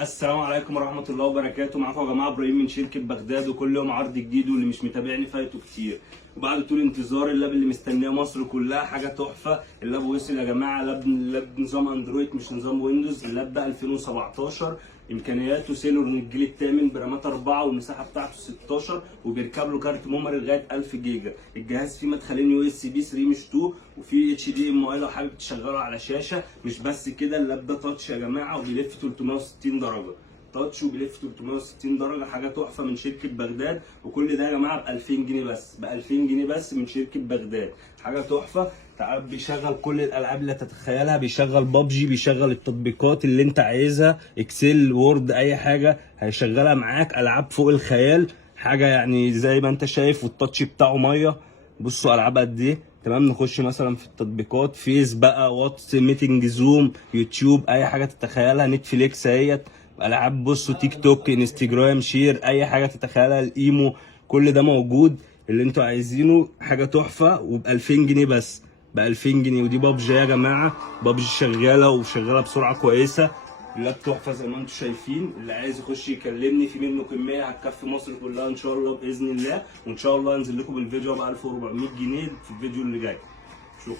السلام عليكم ورحمة الله وبركاته. معاكم يا جماعة إبراهيم من شركة بغداد، وكل يوم عرض جديد، واللي مش متابعني فايته كتير. وبعد طول انتظار اللاب اللي مستنيه مصر كلها حاجة تحفة. اللاب وصل يا جماعة، لاب نظام اندرويد مش نظام ويندوز. اللاب ده 2017، امكانياته سيلور من الجيل الثامن، برامات 4 والمساحه بتاعته 16، وبيركب له كارت ميموري لغايه 1000 جيجا. الجهاز فيه مدخلين يو اس بي 3 مش 2، وفيه اتش دي ام اي لو حابب تشغله على شاشه. مش بس كده، اللاب ده تاتش يا جماعه، وبيلف 360 درجه. تاتش وبيلف 360 درجه، حاجه تحفه من شركه بغداد. وكل ده يا جماعه ب 2000 جنيه بس، ب 2000 جنيه بس من شركه بغداد. حاجه تحفه. تعال بيشغل كل الالعاب اللي تتخيلها، بيشغل بابجي، بيشغل التطبيقات اللي انت عايزها، اكسل، وورد، اي حاجه هيشغلها معاك. العاب فوق الخيال، حاجه يعني زي ما انت شايف. والتاتش بتاعه ميه. بصوا العاب قد ايه. تمام، نخش مثلا في التطبيقات، فيس بقى، واتس، ميتنج، زوم، يوتيوب، اي حاجه تتخيلها، نتفليكس اهيت، العاب. بصوا تيك توك، انستجرام، شير، اي حاجه تتخيلها، الايمو، كل ده موجود. اللي انتوا عايزينه حاجه تحفه، وب 2000 جنيه بس، ب 2000 جنيه. ودي بابجي يا جماعه، بابجي شغاله وشغاله بسرعه كويسه. اللاب تحفه زي ما انتم شايفين. اللي عايز يخش يكلمني، في منه كميه هتكفي مصر كلها ان شاء الله باذن الله. وان شاء الله انزل لكم بالفيديو ب 1400 جنيه في الفيديو اللي جاي. شكرا.